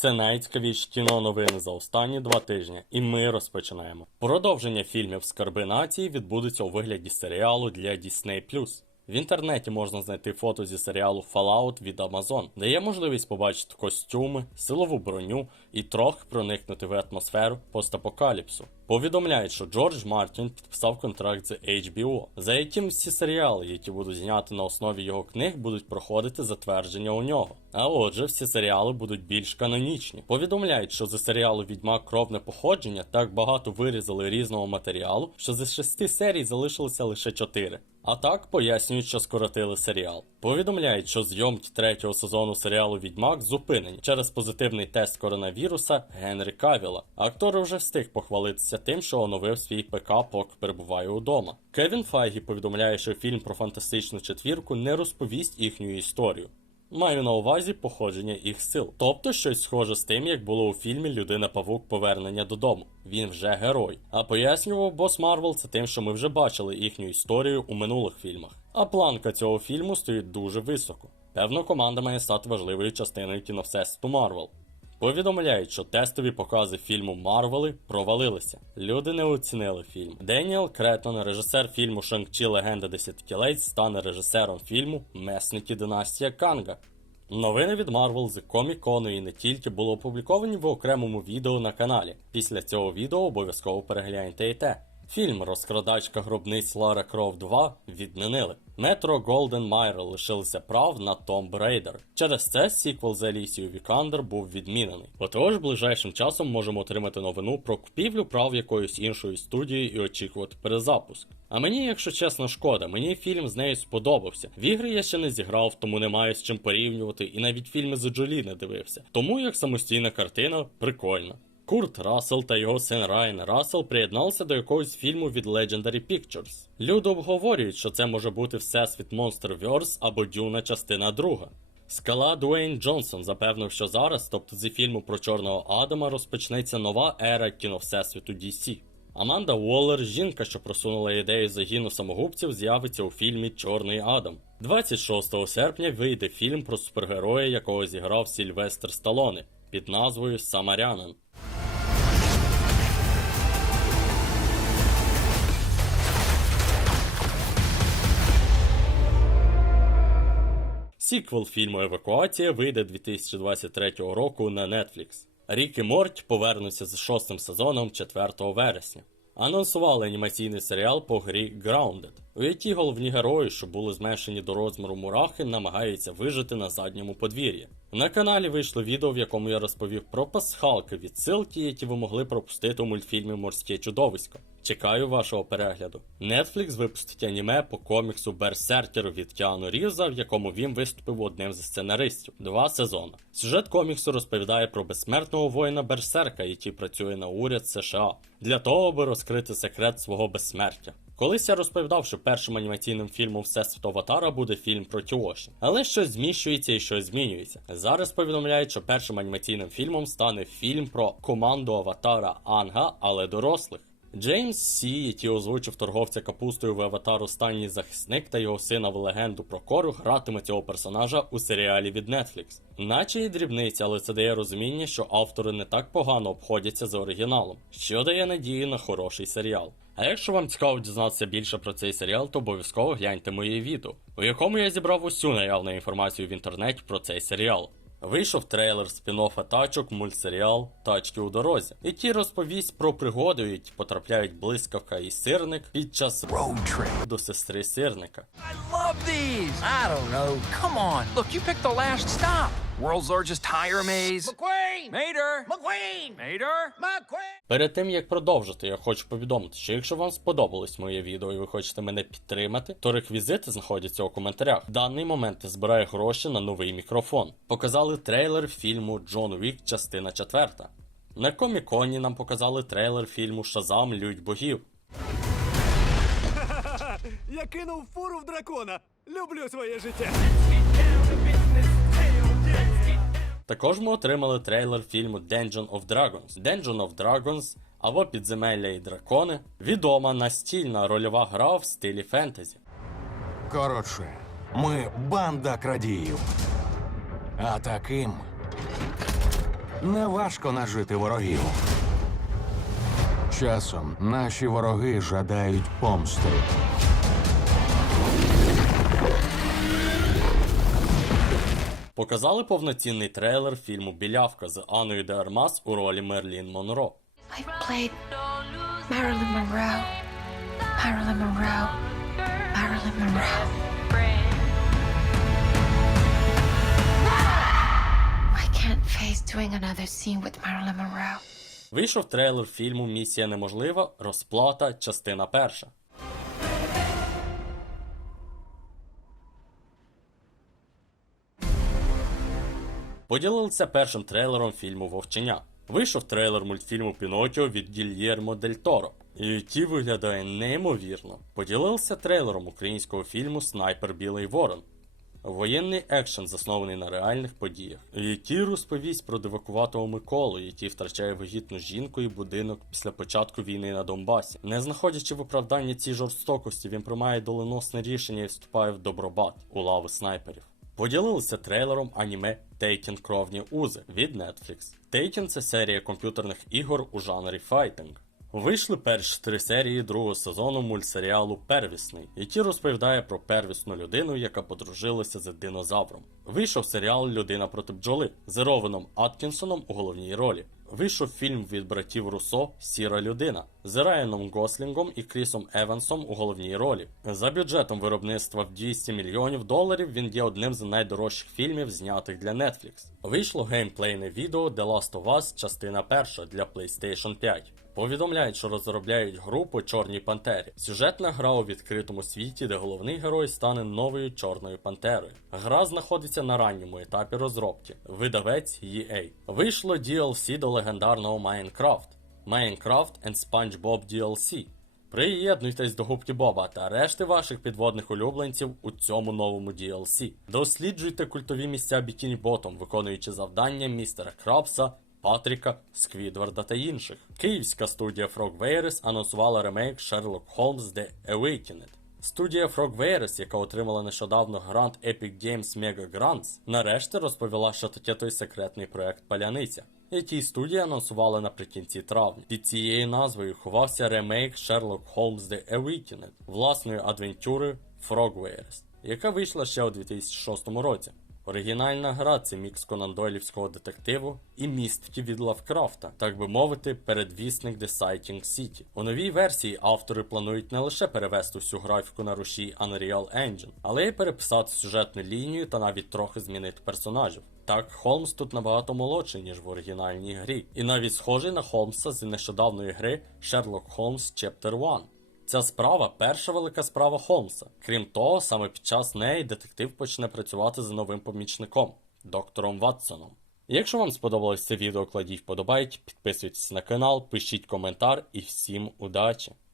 Це найцікавіше кіно новини за останні два тижні, і ми розпочинаємо. Продовження фільмів Скарби нації відбудеться у вигляді серіалу для Disney+. В інтернеті можна знайти фото зі серіалу Fallout від Amazon, де є можливість побачити костюми, силову броню і трохи проникнути в атмосферу постапокаліпсу. Повідомляють, що Джордж Мартін підписав контракт з HBO, за яким всі серіали, які будуть зняти на основі його книг, будуть проходити затвердження у нього. А отже, всі серіали будуть більш канонічні. Повідомляють, що за серіалу Відьмак кровне походження так багато вирізали різного матеріалу, що з шести серій залишилося лише чотири. А так пояснюють, що скоротили серіал. Повідомляють, що зйомки третього сезону серіалу Відьмак зупинені через позитивний тест коронавіруса Генрі Кавіла. Актор вже встиг похвалитися тим, що оновив свій ПК, поки перебуває удома. Кевін Файгі повідомляє, що фільм про фантастичну четвірку не розповість їхню історію. Маю на увазі походження їх сил, тобто щось схоже з тим, як було у фільмі Людина Павук Повернення додому. Він вже герой. А пояснював бос Марвел це тим, що ми вже бачили їхню історію у минулих фільмах. А планка цього фільму стоїть дуже високо. Певно, команда має стати важливою частиною кіновсесвіту Марвел. Повідомляють, що тестові покази фільму Марвели провалилися. Люди не оцінили фільм. Деніел Кретон, режисер фільму Шанг-Чі Легенда десятиліть, стане режисером фільму Месники Династія Канга. Новини від Marvel з комікону і не тільки були опубліковані в окремому відео на каналі. Після цього відео обов'язково перегляньте і те. Фільм Розкрадачка гробниць Лара Крофт 2 відмінили. Метро Голден Майер лишилися прав на Tomb Raider. Через це сіквел з Алісією Вікандер був відмінений. Отож, ближайшим часом можемо отримати новину про купівлю прав якоїсь іншої студії і очікувати перезапуск. А мені, якщо чесно, шкода, мені фільм з нею сподобався. В ігри я ще не зіграв, тому не маю з чим порівнювати, і навіть фільми з Джолі не дивився. Тому як самостійна картина прикольна. Курт Рассел та його син Райан Рассел приєдналися до якогось фільму від Legendary Pictures. Люди обговорюють, що це може бути Всесвіт Monsterverse або Дюна частина друга. Скала Дуейн Джонсон запевнив, що зараз, тобто зі фільму про Чорного Адама, розпочнеться нова ера кіно Всесвіту DC. Аманда Уоллер, жінка, що просунула ідею загину самогубців, з'явиться у фільмі Чорний Адам. 26 серпня вийде фільм про супергероя, якого зіграв Сільвестр Сталоне під назвою Самарянин. Сіквел фільму Евакуація вийде 2023 року на Netflix. Рік і Морть повернуться з шостим сезоном 4 вересня. Анонсували анімаційний серіал по грі Grounded, у якій головні герої, що були зменшені до розміру мурахи, намагаються вижити на задньому подвір'ї. На каналі вийшло відео, в якому я розповів про пасхалки відсилки, які ви могли пропустити у мультфільмі Морське чудовисько. Чекаю вашого перегляду. Netflix випустить аніме по коміксу Берсеркер від Кіану Рівза, в якому він виступив одним з сценаристів. Два сезони. Сюжет коміксу розповідає про безсмертного воїна Берсерка, який працює на уряд США, для того, аби розкрити секрет свого безсмертя. Колись я розповідав, що першим анімаційним фільмом Всесвіту Аватара буде фільм про Тіоші. Але щось зміщується і щось змінюється. Зараз повідомляють, що першим анімаційним фільмом стане фільм про команду Аватара Анга, але дорослих. Джеймс Сі, який озвучив торговця капустою в аватар Останній захисник та його сина в легенду про кору, гратиме цього персонажа у серіалі від Netflix. Наче і дрібниця, але це дає розуміння, що автори не так погано обходяться за оригіналом, що дає надію на хороший серіал. А якщо вам цікаво дізнатися більше про цей серіал, то обов'язково гляньте моє відео, у якому я зібрав усю наявну інформацію в інтернеті про цей серіал. Вийшов трейлер спін-оффа тачок мультсеріал Тачки у дорозі, який розповість про пригоду, які потрапляють блискавка і сирник під час Road trip. до сестри сирника. I love these. I don't know. Come on. Look, you picked the last stop. World's largest tire maze. McQueen! Mater. McQueen! Mater. McQueen! Перед тим як продовжити, я хочу повідомити, що якщо вам сподобалось моє відео і ви хочете мене підтримати, то реквізити знаходяться у коментарях. В даний момент я збираю гроші на новий мікрофон. Показали трейлер фільму Джон Вік, частина 4. На коміконі нам показали трейлер фільму Шазам Людь богів. Я кинув фуру в дракона. Люблю своє життя. Також ми отримали трейлер фільму Dungeon of Dragons. Dungeon of Dragons або Підземелля і дракони відома настільна рольова гра в стилі фентезі. Коротше, ми банда крадіїв. А таким неважко нажити ворогів. Часом наші вороги жадають помсти. Показали повноцінний трейлер фільму Білявка з Анною де Армас у ролі Мерлін Монро. I played Marilyn Monroe. Marilyn Monroe. Marilyn Monroe. I can't face doing another scene with Marilyn Monroe. Вийшов трейлер фільму Місія неможлива. Розплата, частина перша. Поділилися першим трейлером фільму Вовчення. Вийшов трейлер мультфільму Пінокіо від Гільєрмо Дель Торо, І який виглядає неймовірно. Поділилися трейлером українського фільму Снайпер Білий Ворон. Воєнний екшен, заснований на реальних подіях, який розповість про дивакуватого Миколу, який втрачає вагітну жінку і будинок після початку війни на Донбасі. Не знаходячи в оправданні цій жорстокості, він приймає доленосне рішення і вступає в добробат у лави снайперів. Поділилися трейлером аніме Тейкін Кровні Узи від Netflix. Тейкін – це серія комп'ютерних ігор у жанрі файтинг. Вийшли перші три серії другого сезону мультсеріалу Первісний, який розповідає про первісну людину, яка подружилася з динозавром. Вийшов серіал Людина проти бджоли з Ровеном Аткінсоном у головній ролі. Вийшов фільм від братів Руссо Сіра людина з Райаном Гослінгом і Крісом Евансом у головній ролі. За бюджетом виробництва в 200 мільйонів доларів він є одним з найдорожчих фільмів, знятих для Netflix. Вийшло геймплейне відео The Last of Us частина перша для PlayStation 5. Повідомляють, що розробляють гру по Чорній Пантері. Сюжетна гра у відкритому світі, де головний герой стане новою Чорною Пантерою. Гра знаходиться на ранньому етапі розробки. Видавець EA. Вийшло DLC до легендарного Minecraft. Minecraft and SpongeBob DLC. Приєднуйтесь до губки Боба та решти ваших підводних улюбленців у цьому новому DLC. Досліджуйте культові місця Бікіні Ботом, виконуючи завдання містера Крабса, Патріка, Сквідварда та інших. Київська студія Frogwares анонсувала ремейк Sherlock Holmes The Awakened. Студія Frogwares, яка отримала нещодавно грант Epic Games Mega Grants, нарешті розповіла, що таке той секретний проект Паляниця, який студія анонсувала наприкінці травня. Під цією назвою ховався ремейк Sherlock Holmes The Awakened власної адвентюри Frogwares, яка вийшла ще у 2006 році. Оригінальна гра це мікс конандойлівського детективу і містки від Лавкрафта, так би мовити, передвісник The Sighting City. У новій версії автори планують не лише перевести всю графіку на рушій Unreal Engine, але й переписати сюжетну лінію та навіть трохи змінити персонажів. Так, Холмс тут набагато молодший, ніж в оригінальній грі, і навіть схожий на Холмса з нещодавної гри Sherlock Holmes Chapter 1. Ця справа перша велика справа Холмса. Крім того, саме під час неї детектив почне працювати з новим помічником доктором Ватсоном. Якщо вам сподобалось це відео, кладіть вподобайки, підписуйтесь на канал, пишіть коментар і всім удачі!